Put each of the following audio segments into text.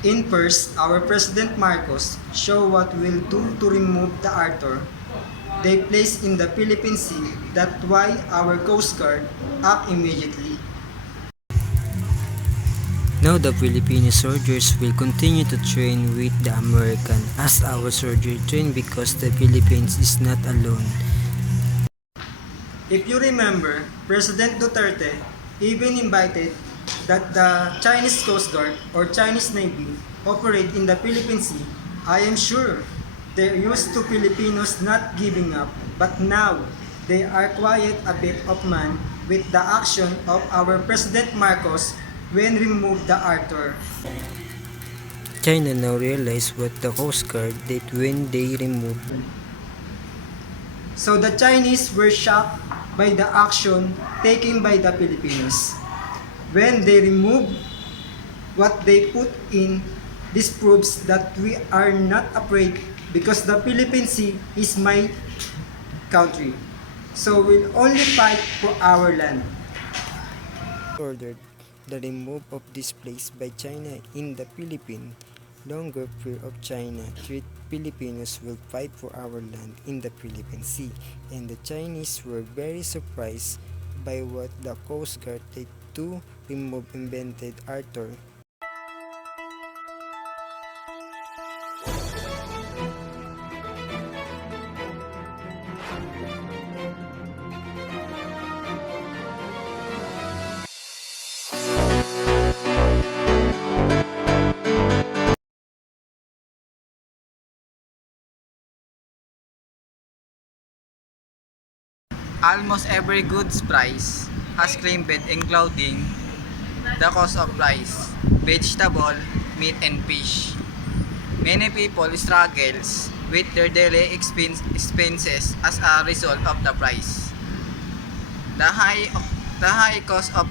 In first, our President Marcos show what will do to remove the Arthur they place in the Philippine Sea. That's why our Coast Guard act immediately. Now the Filipino soldiers will continue to train with the American as our soldier train because the Philippines is not alone. If you remember, President Duterte even invited that the Chinese Coast Guard or Chinese Navy operate in the Philippine Sea. I am sure they're used to Filipinos not giving up, but now they are quiet a bit of man with the action of our President Marcos when remove the Arthur. China now realize what the Coast Guard did when they removed. So the Chinese were shocked by the action taken by the Filipinos. When they remove what they put in, this proves that we are not afraid because the Philippine Sea is my country. So we'll only fight for our land. Ordered the remove of this place by China in the Philippines. Longer fear of China treat Filipinos will fight for our land in the Philippine Sea, and the Chinese were very surprised by what the Coast Guard did to remove invented Arthur. Almost every goods price has climbed including the cost of rice, vegetable, meat and fish. Many people struggles with their daily expenses as a result of the price. The high cost of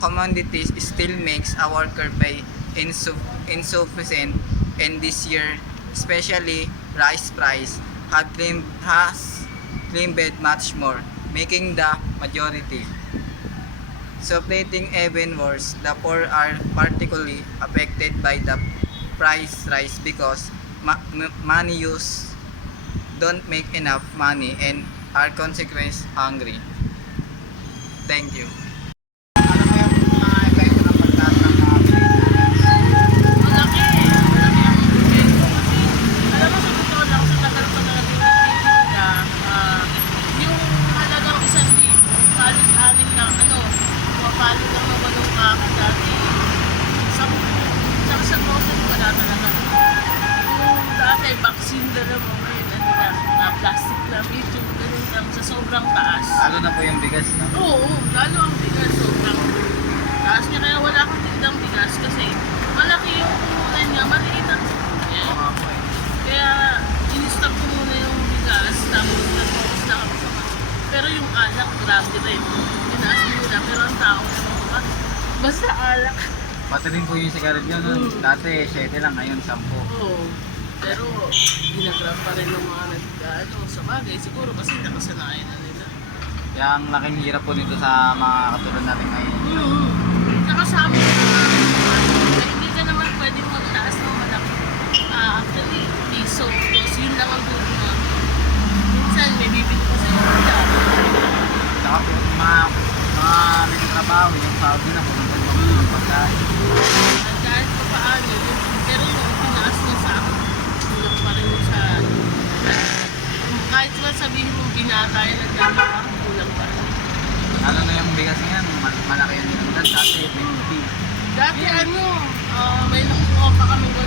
commodities still makes our worker pay insufficient, and this year, especially rice price has climbed much more, making the majority. Suffocating even worse, the poor are particularly affected by the price rise because money use don't make enough money and are consequence hungry. Thank you. Ano po yung mga epekto ng pagtaas ng mga Malaki. Malaki ang epekto kasi alam mo sa totoo lang sa tagal pa na nagtitinda, yung halagang 1,000 halos anin na pumapalo lang ng 8 kakad dati. Sa 1,000 wala talaga. Yung dati vaccine na naman ngayon, plastic na medyo ganun lang sa sobrang taas. Lalo na po yung bigas, no? Oo, lalo ang bigas sobrang taas niya kaya wala akong tindang bigas kasi malaki yung puhunan niya, maliit ang niya. Oo nga po eh. Kaya in-stop ko muna yung bigas tapos nag-focus na kami sa pero yung alak, grabe rin. Tinaas nila pero ang tao naman basta alak. Pati rin po yung sigarilyo, no? Dati 7 lang, ngayon 10. Oo. Pero ginagrab pa rin ng mga sa bagay siguro kasi nakasanayan na nila. Kaya ang laking hirap po nito sa mga katulad natin ngayon. Saka sa amin hindi ka naman pwedeng magtaas ng malaki. Actually, piso, dos, yun lang ang dulo na. Minsan, may bibili ko sa iyo. Saka po mga may trabaho, yung sahod nila po ng pagkain. Kahit pa paano, pero yung tinaas niya sa akin, kulang pa rin sa kahit man sabihin mong binata yung nagdama ka, kulang pa rin. Lalo na yung bigas ngayon, malaki yung nilandan. Dati 20. Dati may nakuha pa kami 1,000.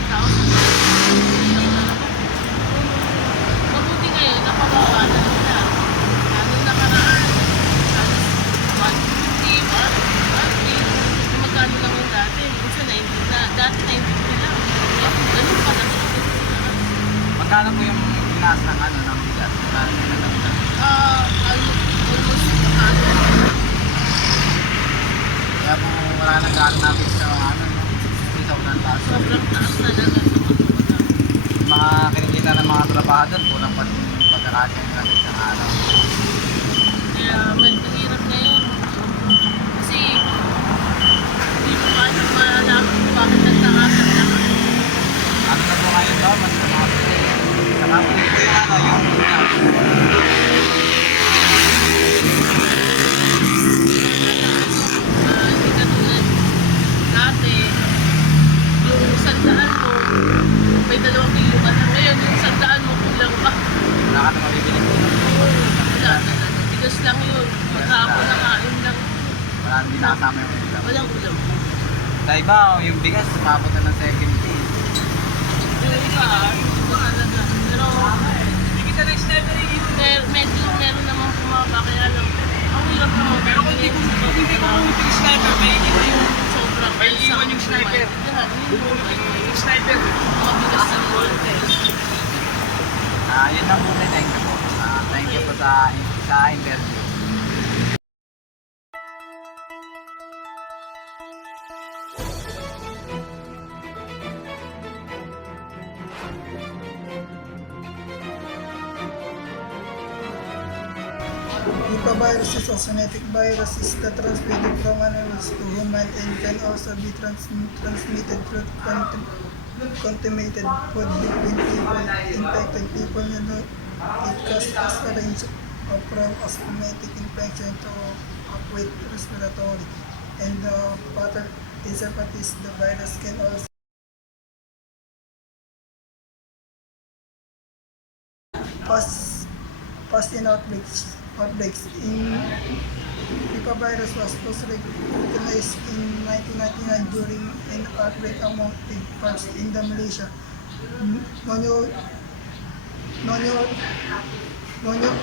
Mabuti ngayon, nakababa na nila. Anong nakaraan? 150, 150. Yung magkano lang yung dati. Isa 90 na. Dati 90 lang. Ganun pa lang. Magkano po yung tinaas ng ng bigas? Magkano yung nilandan? Almost Kaya po wala nang gano'n natin sa mga sa unang taas. sobrang taas talaga sa mga Mga kinikita ng mga trabahador, kulang pa rin yung pagkakasya nila sa isang araw. kaya mahirap ngayon. Kasi hindi mo paano malaman kung bakit nagtakasan lang. Tapos po yung ano, yung Hindi katulad dati, yung sandaan mo, may 2 kilo ka na. Ngayon, yung sandaan mo kulang pa. wala ka na mabibili po. Wala na. Bigas lang yun. Maghapon na kain lang. Wala hindi nakasama yung ulam. Walang ulam. Sa iba, yung bigas, tapos na ng 70. Yung iba, iba talaga. Pero, medyo meron naman bumaba. Kaya lang, ang hirap naman. Pero kung hindi ko yung sniper, may iwan yung sobrang. May iwan yung sniper. Yung sniper. Mabigas na konti. Yun lang muna. Thank you po. Thank you po sa interview. Nipah virus is a zoonotic virus is the transmitted from animals to human and can also be transmitted through contaminated food between people. Infected people it causes a range of from asthmatic infection to acute respiratory and the pattern is hepatitis. The virus can also pass in outbreaks. In Nipah virus was first recognized in 1999 during an outbreak among pig farms in the Malaysia. Monyo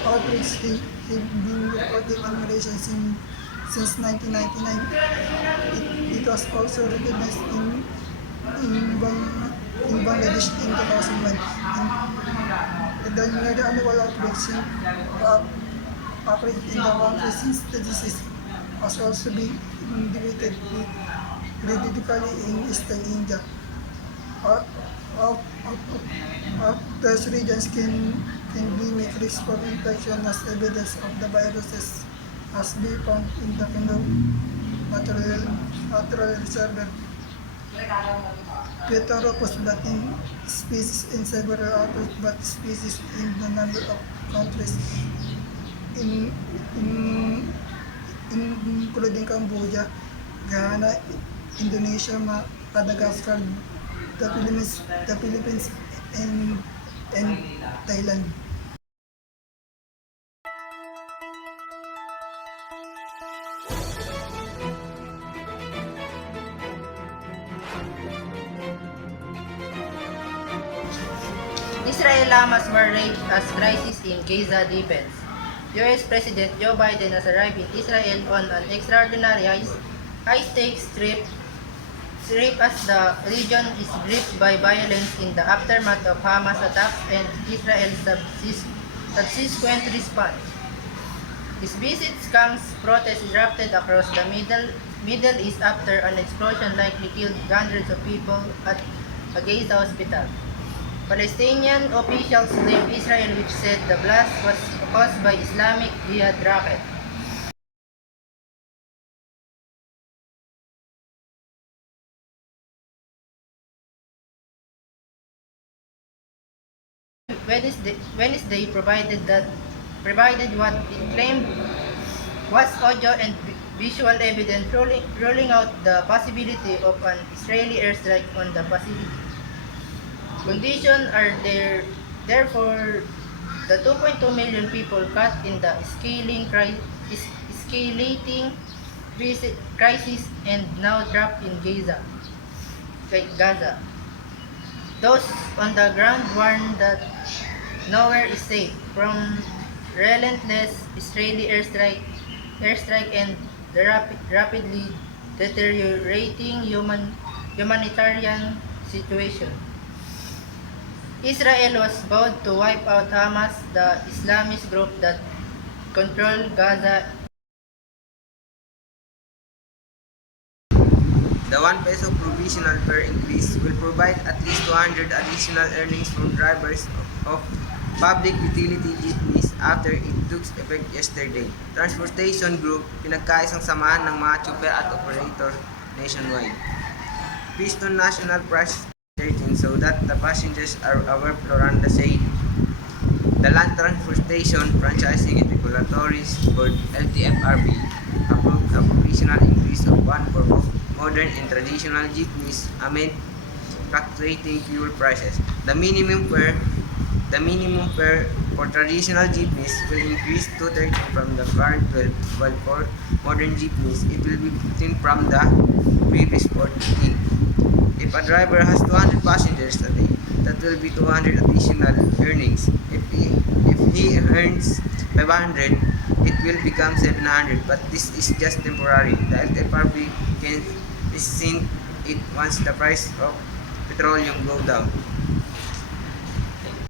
outbreaks have been reported in Malaysia since 1999. It was also recognized in Bangladesh in 2001. The annual outbreaks occurred in the country since the disease has also been divided periodically in Eastern India. Those regions can be make risk for infection as evidence of the viruses has been found in the natural reserve. Pteropus Latin species in several other but species in the number of countries including Cambodia, Ghana, Indonesia, Madagascar, the Philippines and Thailand. Israel Hamas war rage as crisis in Gaza deepens. US President Joe Biden has arrived in Israel on an extraordinary high-stakes trip as the region is gripped by violence in the aftermath of Hamas attacks and Israel's subsequent response. His visit comes protests erupted across the Middle East after an explosion likely killed hundreds of people at a Gaza hospital. Palestinian officials blamed Israel, which said the blast was caused by Islamic Jihad rocket. Wednesday provided what it claimed was audio and visual evidence ruling out the possibility of an Israeli airstrike on the facility. Conditions are therefore the 2.2 million people caught in the escalating crisis and now trapped in Gaza. Those on the ground warn that nowhere is safe from relentless Israeli airstrike and the rapidly deteriorating humanitarian situation. Israel was vowed to wipe out Hamas, the Islamist group that controlled Gaza. The 1 peso provisional fare increase will provide at least 200 additional earnings from drivers of public utility jeepneys after it took effect yesterday. Transportation Group, pinagkaisang samahan ng mga chopper at operator nationwide. Piston National Price 13 so that the passengers are aware, Floranda said. The Land Transportation Franchising and Regulatory Board LTFRB approved a provisional increase of 1 for both modern and traditional jeepneys amid fluctuating fuel prices. The minimum fare for traditional jeepneys will increase to 13 from the current 12, while for modern jeepneys it will be 15 from the previous 14. If a driver has 200 passengers a day, that will be 200 additional earnings. If he earns 500, it will become 700, but this is just temporary. The LTFRB can rescind it once the price of petroleum go down.